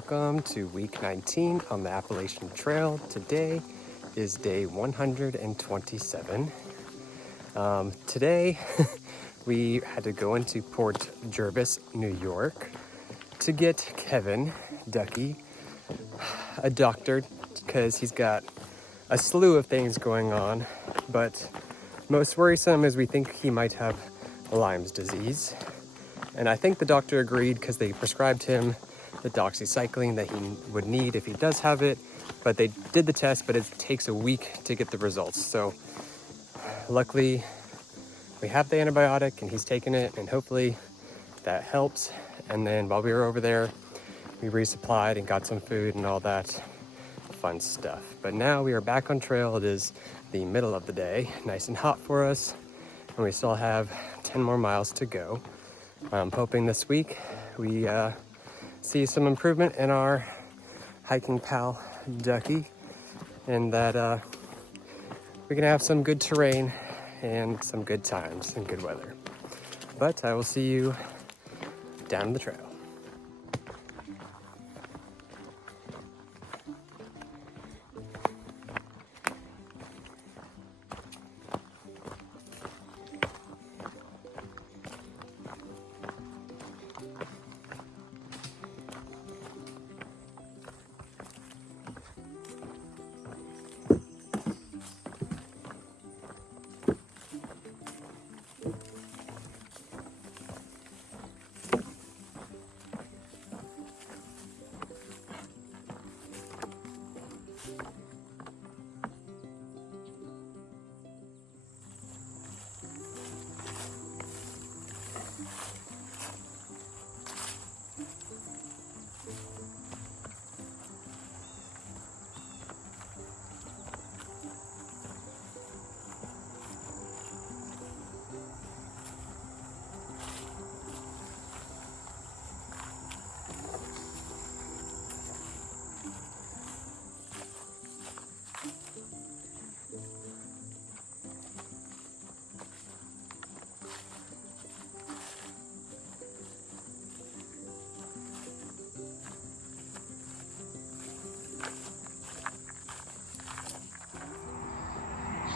welcome to week 19 on the Appalachian Trail. Today is day 127. Today we had to go into Port Jervis, New York to get Kevin, Ducky, a doctor because he's got a slew of things going on, but most worrisome is we think he might have Lyme's disease. And I think the doctor agreed because they prescribed him the doxycycline that he would need if he does have it, but they did the test, but it takes a week to get the results. So luckily we have the antibiotic and he's taken it, and hopefully that helps. And then while we were over there, we resupplied and got some food and all that fun stuff. But now we are back on trail. It is the middle of the day, nice and hot for us, and we still have 10 more miles to go. I'm hoping this week we see some improvement in our hiking pal Ducky, and that we can have some good terrain and some good times and good weather. But I will see you down the trail.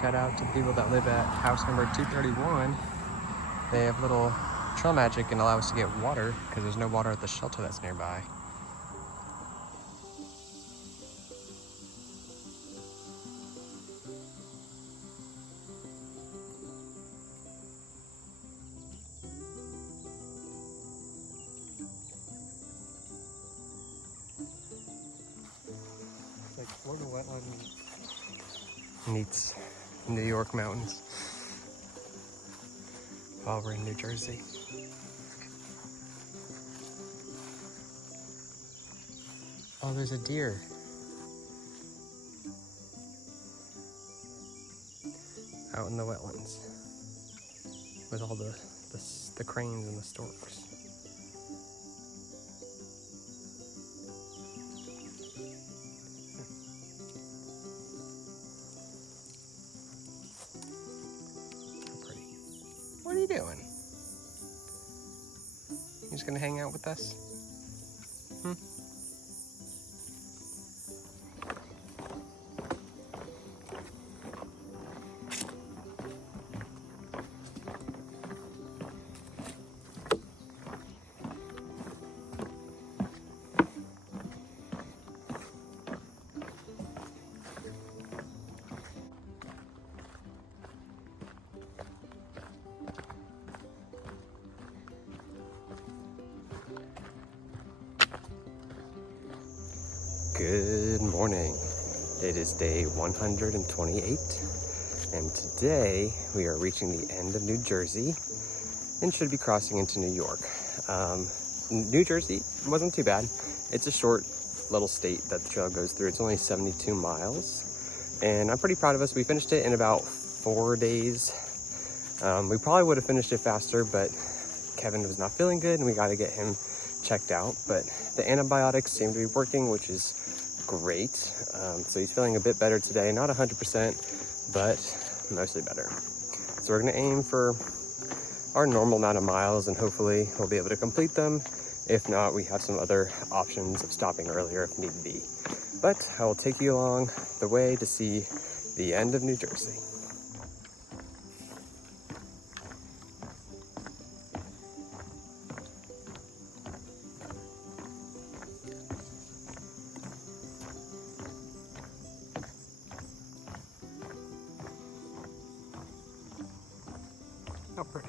Shout out to the people that live at house number 231. They have little trail magic and allow us to get water because there's no water at the shelter that's nearby. It's like Florida wetland meets New York mountains while we're in New Jersey. Oh, there's a deer. Out in the wetlands with all the cranes and the storks. What are you doing? You just gonna hang out with us? Good morning. It is day 128, and today we are reaching the end of New Jersey and should be crossing into New York. New Jersey wasn't too bad. It's a short little state that the trail goes through. It's only 72 miles, and I'm pretty proud of us. We finished it in about 4 days. We probably would have finished it faster, but Kevin was not feeling good and we got to get him checked out. But the antibiotics seem to be working, which is great. So he's feeling a bit better today, not 100%, but mostly better. So we're gonna aim for our normal amount of miles, and hopefully we'll be able to complete them. If not, we have some other options of stopping earlier if need be. But I will take you along the way to see the end of New Jersey. How pretty.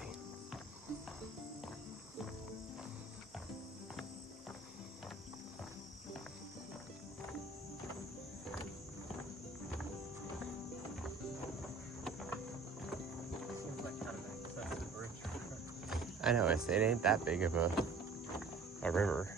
I know, it ain't that big of a river.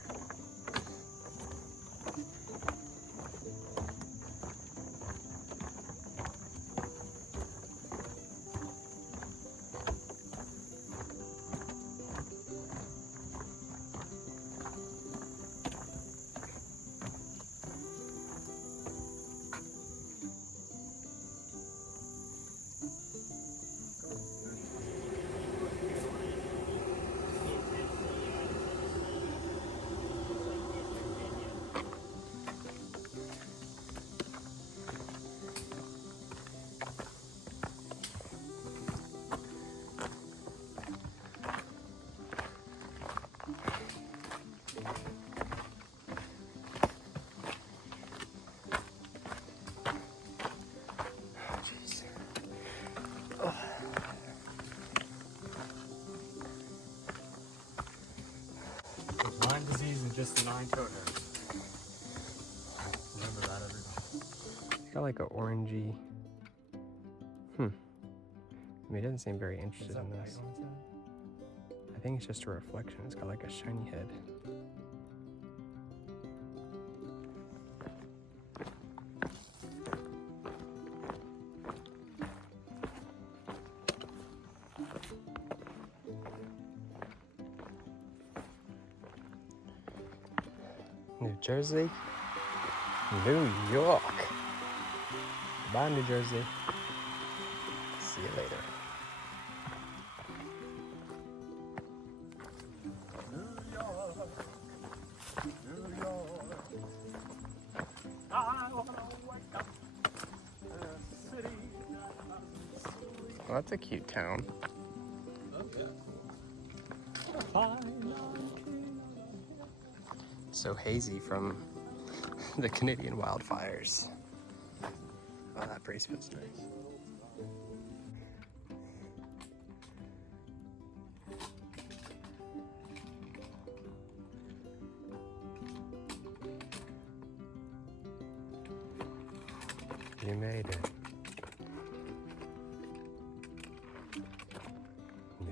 Lyme disease and just the 9 toner. Remember that, everybody. It's got like an orangey. I mean, it doesn't seem very interested in this. I think it's just a reflection. It's got like a shiny head. New Jersey, New York. Bye, New Jersey. See you later. New York, New York. I wanna wake up in a city that I'm sleeping. Well, that's a cute town. Okay. So hazy from the Canadian wildfires. Oh, that breeze feels nice. You made it.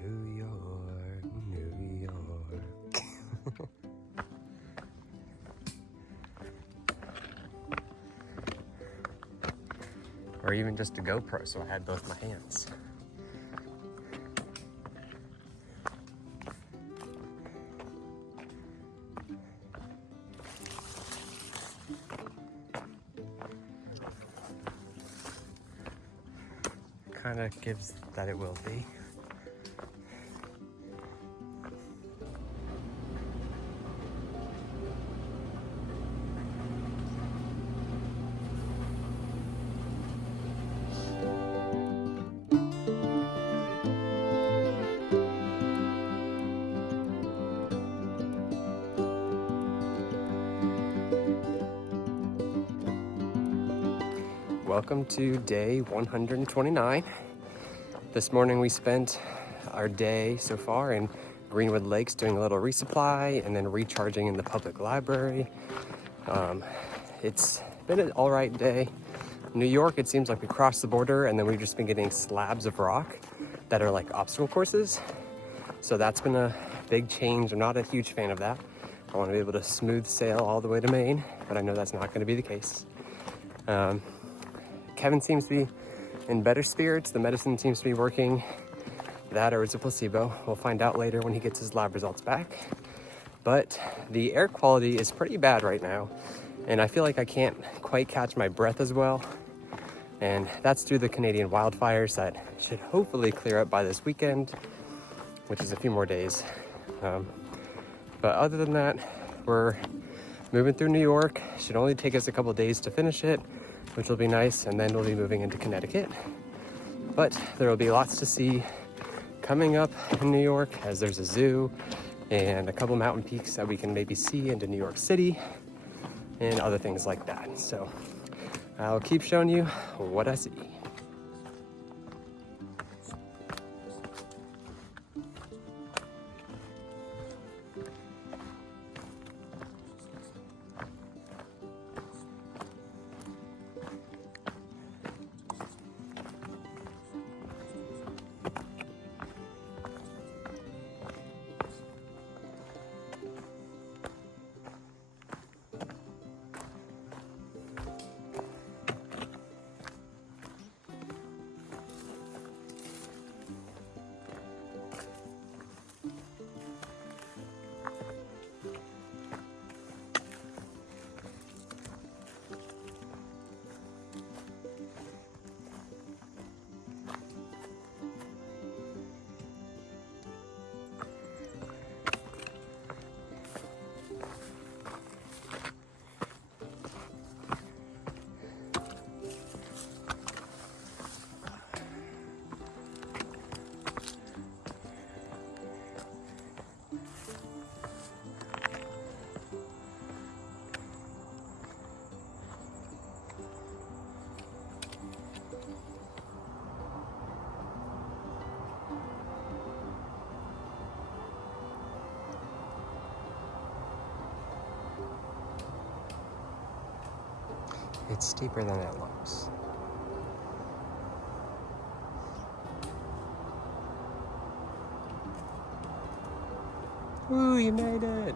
New York, New York. Or even just a GoPro, so I had both my hands. Kind of gives that it will be. Welcome to day 129. This morning we spent our day so far in Greenwood Lakes doing a little resupply and then recharging in the public library. It's been an all right day. New York, it seems like we crossed the border and then we've just been getting slabs of rock that are like obstacle courses. So that's been a big change. I'm not a huge fan of that. I want to be able to smooth sail all the way to Maine, but I know that's not going to be the case. Kevin seems to be in better spirits. The medicine seems to be working. That or it's a placebo. We'll find out later when he gets his lab results back. But the air quality is pretty bad right now, and I feel like I can't quite catch my breath as well. And that's through the Canadian wildfires that should hopefully clear up by this weekend. which is a few more days. But other than that, we're moving through New York. Should only take us a couple days to finish it, which will be nice, and then we'll be moving into Connecticut. But there will be lots to see coming up in New York, as there's a zoo and a couple mountain peaks that we can maybe see into New York City and other things like that. So I'll keep showing you what I see. It's steeper than it looks. Ooh, you made it!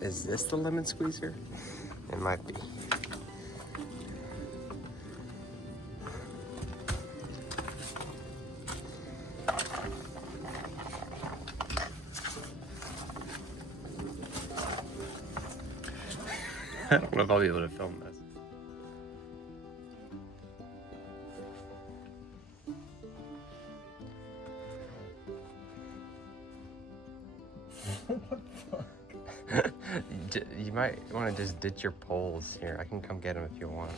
Is this the lemon squeezer? It might be. I don't know if I'll be able to film this. You might want to just ditch your poles here. I can come get them if you want.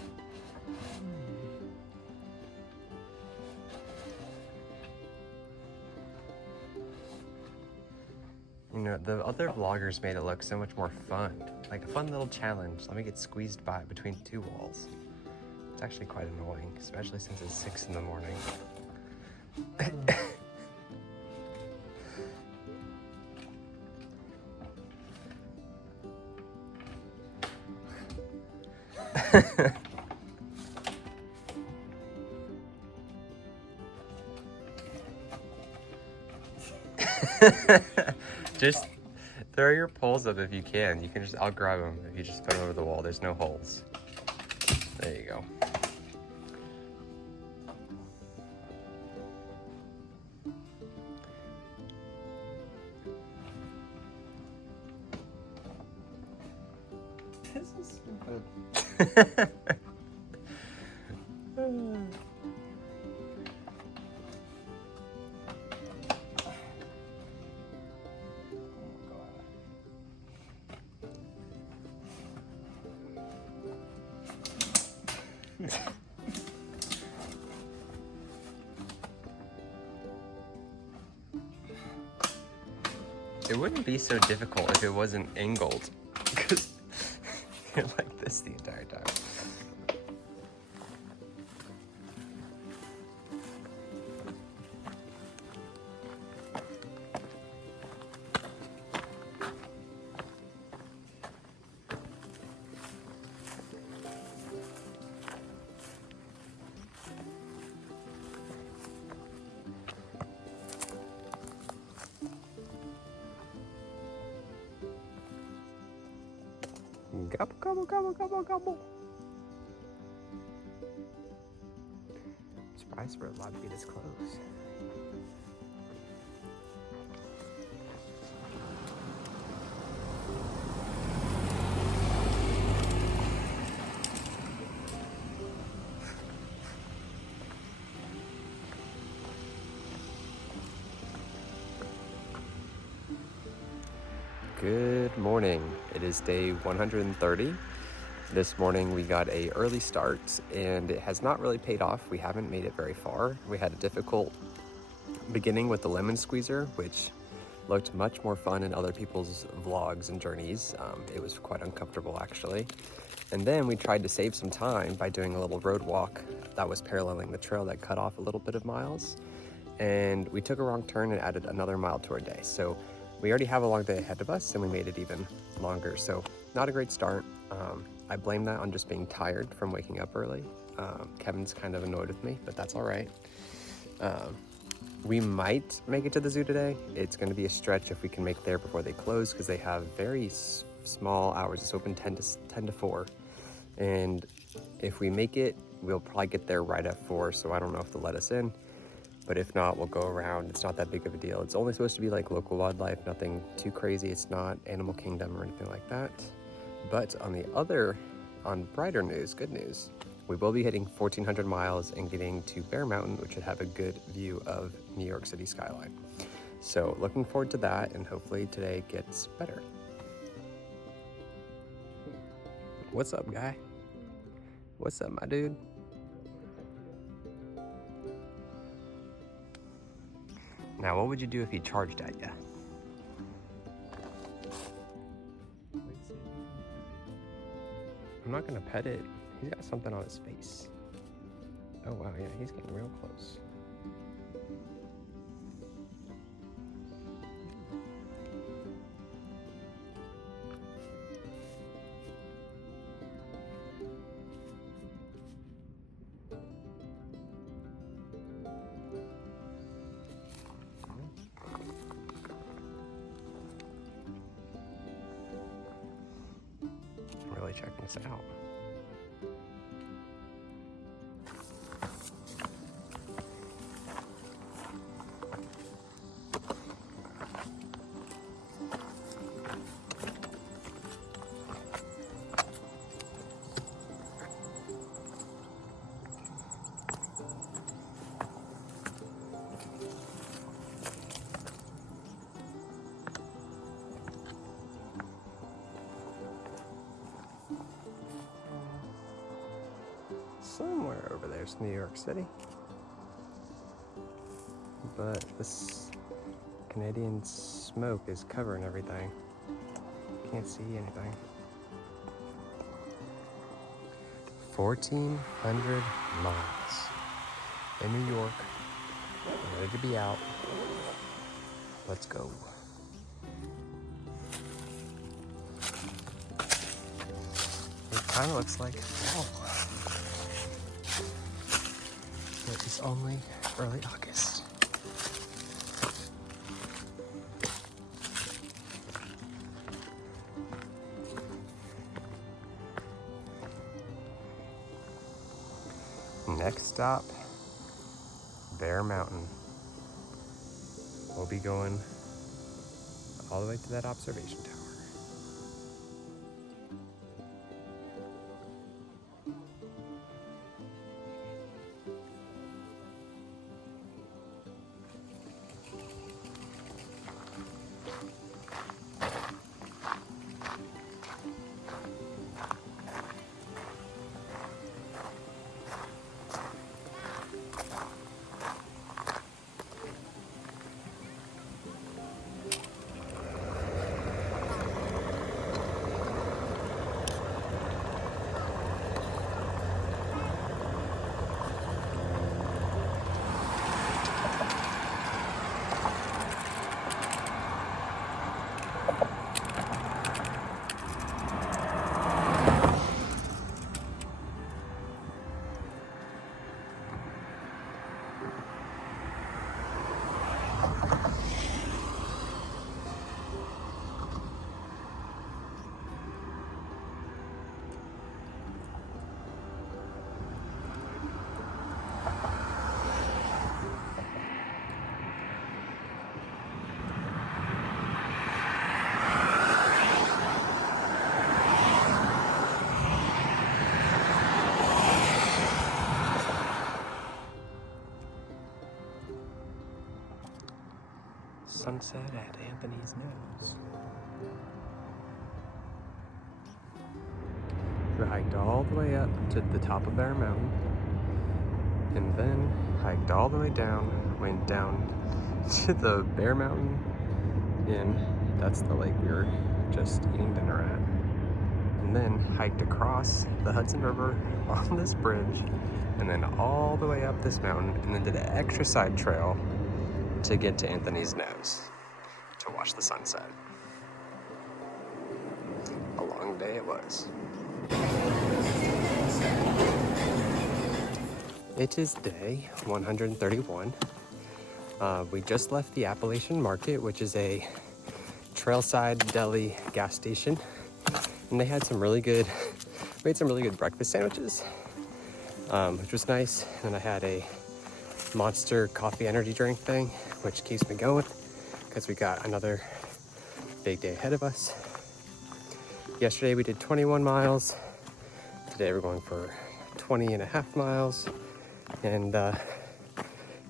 You know, the other vloggers made it look so much more fun. Like a fun little challenge. Let me get squeezed by between two walls. It's actually quite annoying, especially since it's 6 in the morning. Just throw your poles up if you can. You can just, I'll grab them if you just put them over the wall. There's no holes. There you go. This is stupid. It wouldn't be so difficult if it wasn't angled, because you're like this the entire time. Gobble, gobble, gobble, gobble, gobble. I'm surprised we're allowed to be this close. Good morning. It is day 130. This morning we got an early start and it has not really paid off. We haven't made it very far. We had a difficult beginning with the lemon squeezer, which looked much more fun in other people's vlogs and journeys. It was quite uncomfortable actually. And then we tried to save some time by doing a little road walk that was paralleling the trail that cut off a little bit of miles. And we took a wrong turn and added another mile to our day. So we already have a long day ahead of us and we made it even longer. So not a great start. I blame that on just being tired from waking up early. Kevin's kind of annoyed with me, but that's all right. We might make it to the zoo today. It's going to be a stretch if we can make it there before they close because they have very small hours. It's open 10 to 4. And if we make it, we'll probably get there right at 4. So I don't know if they'll let us in. But if not, we'll go around. It's not that big of a deal. It's only supposed to be like local wildlife, nothing too crazy. It's not Animal Kingdom or anything like that. But on brighter news, good news, we will be hitting 1,400 miles and getting to Bear Mountain, which should have a good view of New York City skyline. So looking forward to that, and hopefully today gets better. What's up, guy? What's up, my dude? Now, what would you do if he charged at you? I'm not gonna pet it. He's got something on his face. Oh wow, yeah, he's getting real close. Really checking this out. Somewhere over there's New York City. But this Canadian smoke is covering everything. Can't see anything. 1,400 miles in New York. I'm ready to be out. Let's go. It kind of looks like fall. But it's only early August. Next stop, Bear Mountain. We'll be going all the way to that observation tower. sunset at Anthony's Nose. We hiked all the way up to the top of Bear Mountain, and then hiked all the way down, went down to the Bear Mountain Inn. That's the lake we were just eating dinner at. And then hiked across the Hudson River on this bridge, and then all the way up this mountain, and then did an extra side trail to get to Anthony's Nose to watch the sunset. A long day it was. It is day 131. We just left the Appalachian Market, which is a trailside deli gas station, and they had made some really good breakfast sandwiches, which was nice. And I had a Monster coffee energy drink thing, which keeps me going because we got another big day ahead of us. Yesterday we did 21 miles. Today we're going for 20 and a half miles, and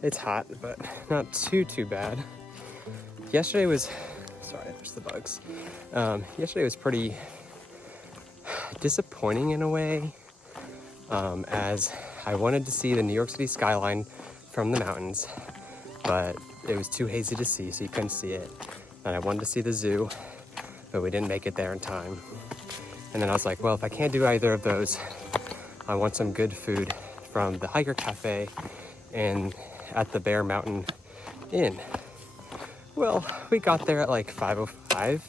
it's hot, but not too bad. Yesterday was, sorry, there's the bugs. Yesterday was pretty disappointing in a way, as I wanted to see the New York City skyline from the mountains, but it was too hazy to see, so you couldn't see it. And I wanted to see the zoo, but we didn't make it there in time. And then I was like, well, if I can't do either of those, I want some good food from the Hiker Cafe and at the Bear Mountain Inn. Well, we got there at like 5:05,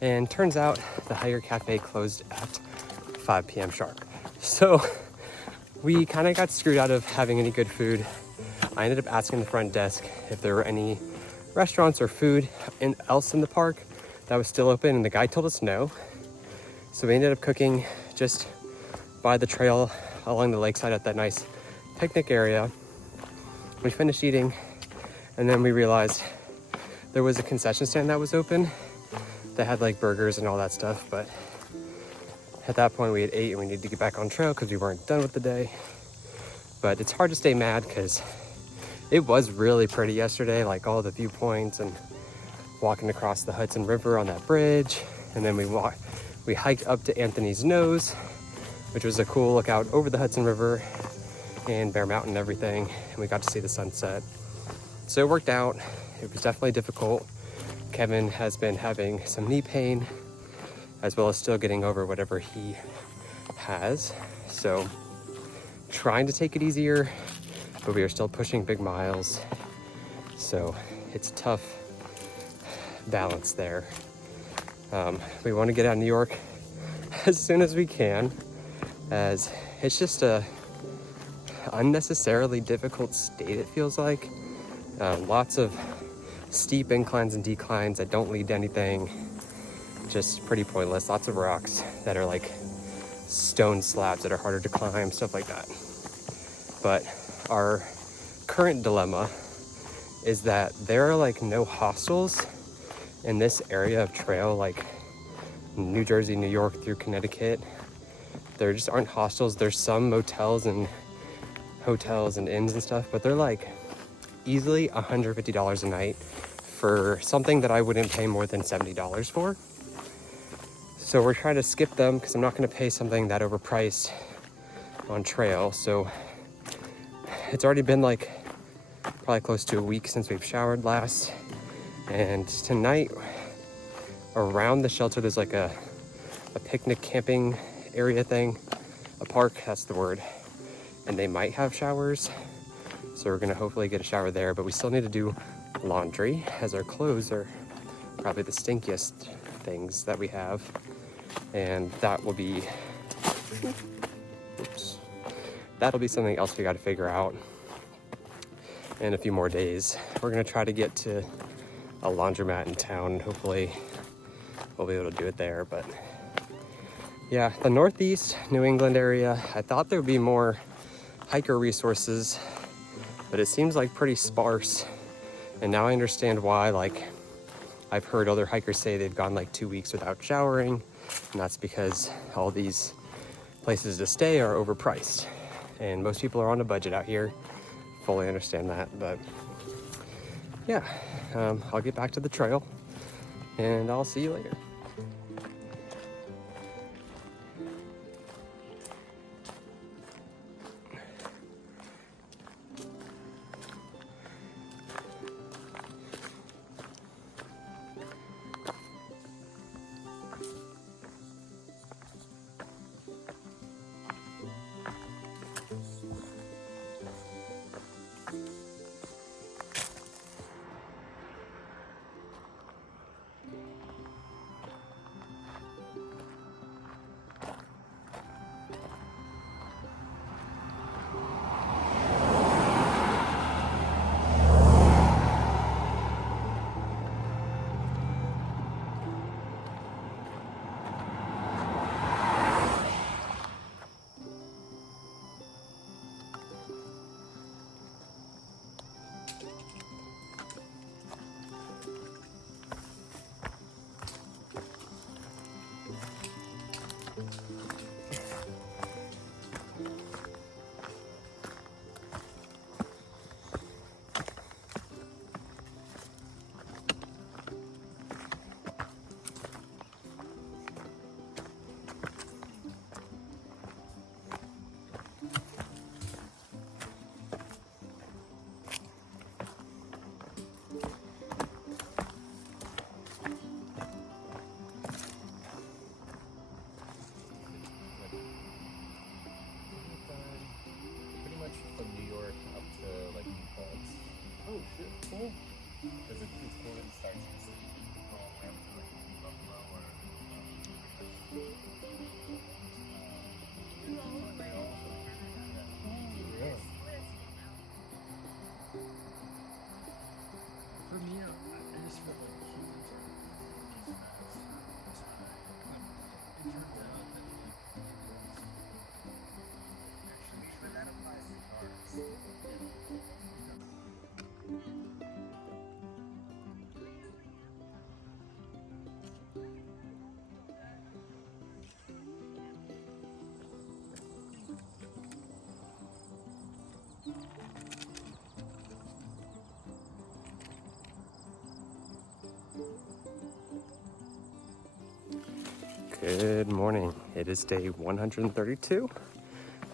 and turns out the Hiker Cafe closed at 5 p.m. sharp. So we kind of got screwed out of having any good food. I ended up asking the front desk if there were any restaurants or food else in the park that was still open, and the guy told us no. So we ended up cooking just by the trail along the lakeside at that nice picnic area. We finished eating, and then we realized there was a concession stand that was open that had like burgers and all that stuff, but at that point we had ate and we needed to get back on trail because we weren't done with the day. But it's hard to stay mad because it was really pretty yesterday, like all the viewpoints and walking across the Hudson River on that bridge. And then we hiked up to Anthony's Nose, which was a cool lookout over the Hudson River and Bear Mountain and everything. And we got to see the sunset. So it worked out. It was definitely difficult. Kevin has been having some knee pain, as well as still getting over whatever he has. So trying to take it easier, but we are still pushing big miles. So it's a tough balance there. We want to get out of New York as soon as we can, as it's just a unnecessarily difficult state, it feels like. Lots of steep inclines and declines that don't lead to anything. Just pretty pointless. Lots of rocks that are like stone slabs that are harder to climb, stuff like that. But our current dilemma is that there are like no hostels in this area of trail, like New Jersey, New York through Connecticut. There just aren't hostels. There's some motels and hotels and inns and stuff, but they're like easily $150 a night for something that I wouldn't pay more than $70 for. So we're trying to skip them because I'm not going to pay something that overpriced on trail. So it's already been like probably close to a week since we've showered last. And tonight around the shelter, there's like a picnic camping area thing, a park, that's the word. And they might have showers. So we're gonna hopefully get a shower there, but we still need to do laundry, as our clothes are probably the stinkiest things that we have. And that will be, that'll be something else we gotta figure out in a few more days. We're gonna try to get to a laundromat in town. Hopefully we'll be able to do it there. But yeah, the Northeast New England area, I thought there would be more hiker resources, but it seems like pretty sparse. And now I understand why. Like, I've heard other hikers say they've gone like 2 weeks without showering, and that's because all these places to stay are overpriced. And most people are on a budget out here. Fully understand that, but yeah, I'll get back to the trail and I'll see you later. Pretty much from New York up to like New Paltz. Oh shit, cool. Because it's cool that it starts to go all the way up to like Buffalo or Yeah. For me, I just felt like humans are these maps for this time. It turns out that actually true. That applies to cars. Good morning. It is day 132.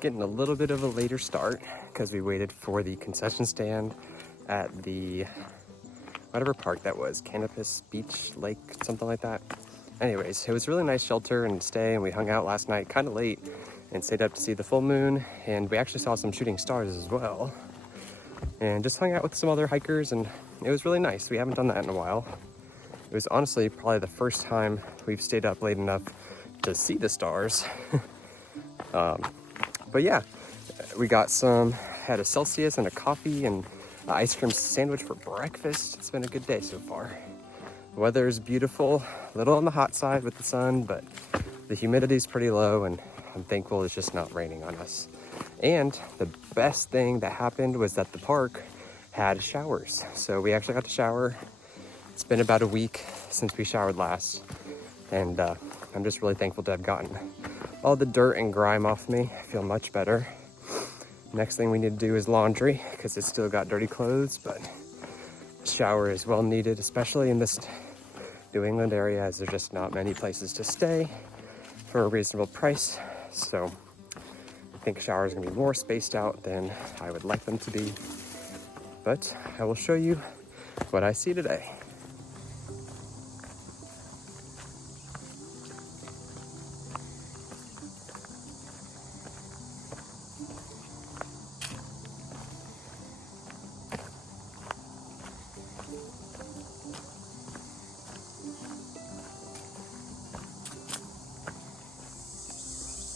Getting a little bit of a later start because we waited for the concession stand at the whatever park that was, Canopus Beach, Lake, something like that. Anyways, it was a really nice shelter and stay, and we hung out last night kind of late and stayed up to see the full moon, and we actually saw some shooting stars as well. And just hung out with some other hikers, and it was really nice. We haven't done that in a while. It was honestly probably the first time we've stayed up late enough to see the stars. But yeah, we got had a Celsius and a coffee and an ice cream sandwich for breakfast. It's been a good day so far. The weather is beautiful, a little on the hot side with the sun, but the humidity is pretty low, and I'm thankful it's just not raining on us. And the best thing that happened was that the park had showers. So we actually got to shower. It's been about a week since we showered last, and I'm just really thankful to have gotten all the dirt and grime off me. I feel much better. Next thing we need to do is laundry because it's still got dirty clothes, but the shower is well needed, especially in this New England area, as there's just not many places to stay for a reasonable price. So I think showers are gonna be more spaced out than I would like them to be, but I will show you what I see today.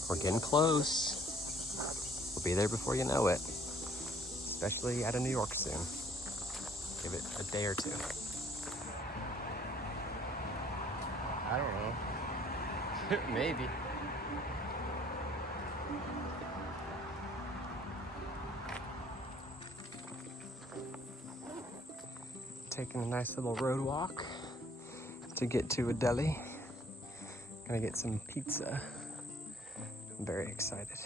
We're getting close. We'll be there before you know it. Especially out of New York soon. Give it a day or two. I don't know. Maybe. Taking a nice little road walk to get to a deli. Gonna get some pizza. I'm very excited.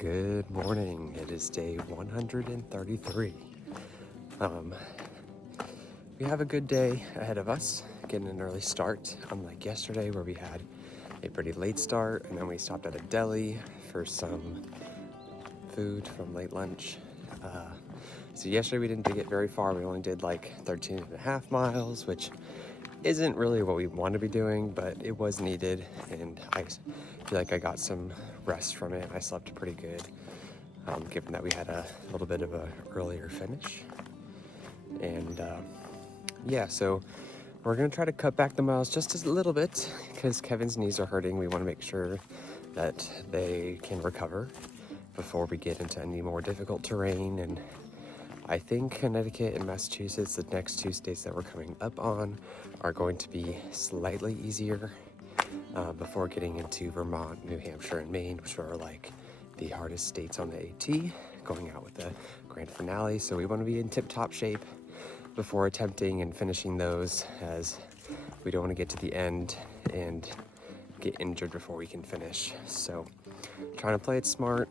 Good morning. It is day 133. We have a good day ahead of us, getting an early start, unlike yesterday where we had a pretty late start and then we stopped at a deli for some food from late lunch. So yesterday we didn't get very far. We only did like 13 and a half miles, which isn't really what we want to be doing, but it was needed, and I feel like I got some rest from it. I slept pretty good, given that we had a little bit of a earlier finish. And yeah, so we're gonna try to cut back the miles just a little bit because Kevin's knees are hurting. We want to make sure that they can recover before we get into any more difficult terrain. And I think Connecticut and Massachusetts, the next two states that we're coming up on, are going to be slightly easier before getting into Vermont, New Hampshire, and Maine, which are like the hardest states on the AT, going out with the grand finale. So we want to be in tip-top shape before attempting and finishing those, as we don't want to get to the end and get injured before we can finish. So trying to play it smart.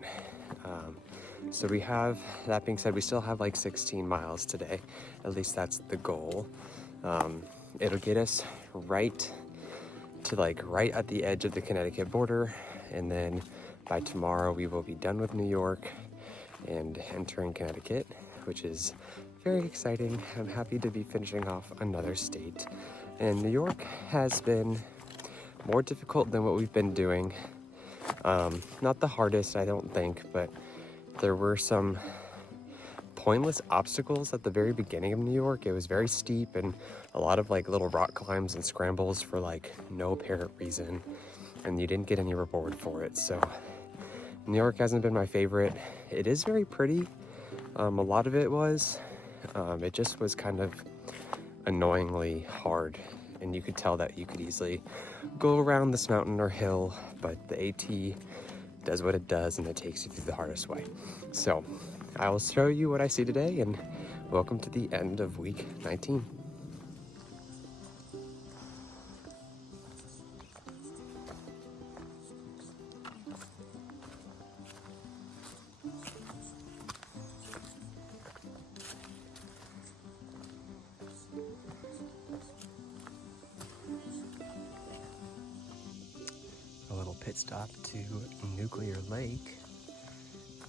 So we have, that being said, we still have like 16 miles today. At least that's the goal. It'll get us right at the edge of the Connecticut border. And then by tomorrow we will be done with New York and entering Connecticut, which is very exciting. I'm happy to be finishing off another state. And New York has been more difficult than what we've been doing. Not the hardest, I don't think, but there were some pointless obstacles at the very beginning of New York. It was very steep and a lot of like little rock climbs and scrambles for like no apparent reason, and you didn't get any reward for it. So New York hasn't been my favorite. It is very pretty. A lot of it was. It just was kind of annoyingly hard, and you could tell that you could easily go around this mountain or hill, but the AT does what it does and it takes you through the hardest way. So I will show you what I see today, and welcome to the end of week 19. A little pit stop to Nuclear Lake,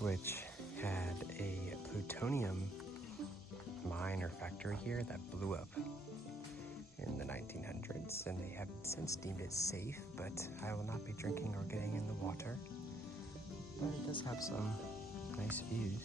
which had a plutonium mine or factory here that blew up in the 1900s, and they have since deemed it safe, but I will not be drinking or getting in the water. But it does have some nice views.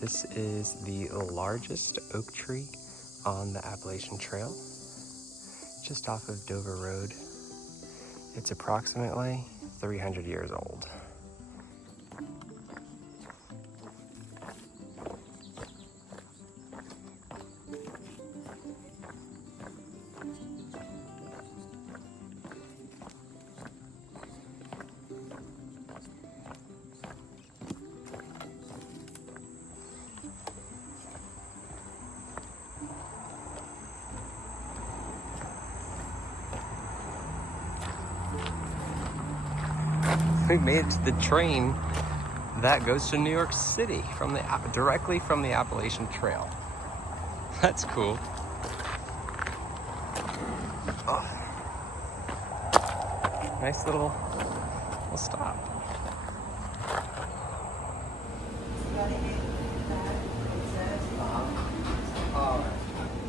This is the largest oak tree on the Appalachian Trail, just off of Dover Road. It's approximately 300 years old. We made it to the train that goes to New York City directly from the Appalachian Trail. That's cool. Oh. Nice little stop.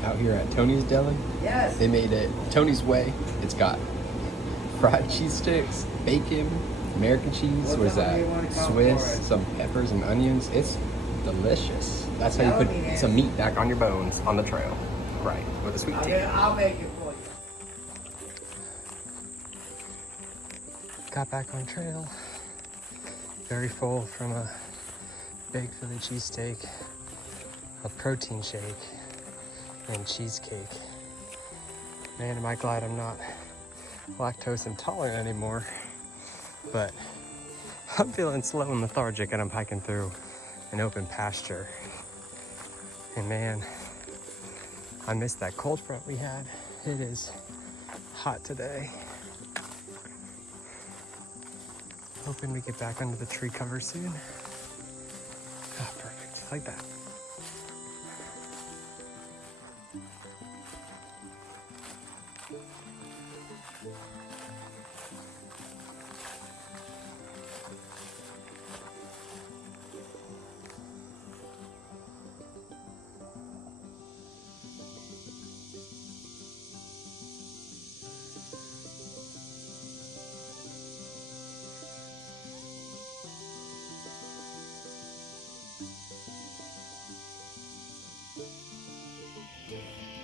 Out here at Tony's Deli, Yes. they made it Tony's way. It's got fried cheese sticks, bacon, American cheese, what is that? Swiss, some peppers and onions. It's delicious. That's how you put some meat back on your bones on the trail. Right, with a sweet tea. I'll make it for you. Got back on trail. Very full from a big Philly cheesesteak, a protein shake, and cheesecake. Man, am I glad I'm not lactose intolerant anymore. but I'm feeling slow and lethargic, and I'm hiking through an open pasture. And man, I missed that cold front we had. It is hot today. Hoping we get back under the tree cover soon. Ah, perfect, like that.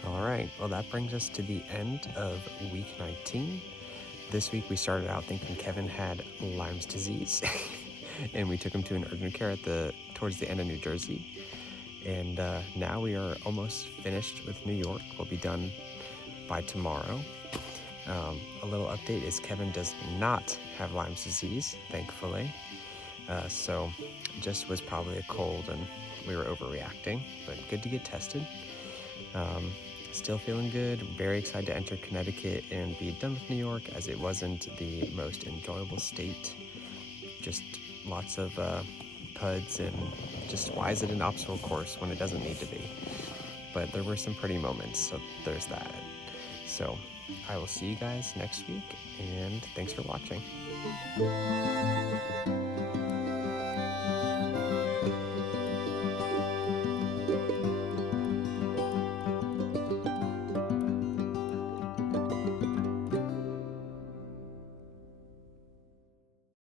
All right, well, that brings us to the end of week 19. This week we started out thinking Kevin had Lyme's disease, and we took him to an urgent care towards the end of New Jersey. And now we are almost finished with New York. We'll be done by tomorrow. A little update is Kevin does not have Lyme's disease, thankfully. So just was probably a cold and we were overreacting, but good to get tested. Still feeling good, very excited to enter Connecticut and be done with New York, as it wasn't the most enjoyable state. Just lots of PUDs, and just why is it an obstacle course when it doesn't need to be? But there were some pretty moments, so there's that. So I will see you guys next week, and thanks for watching.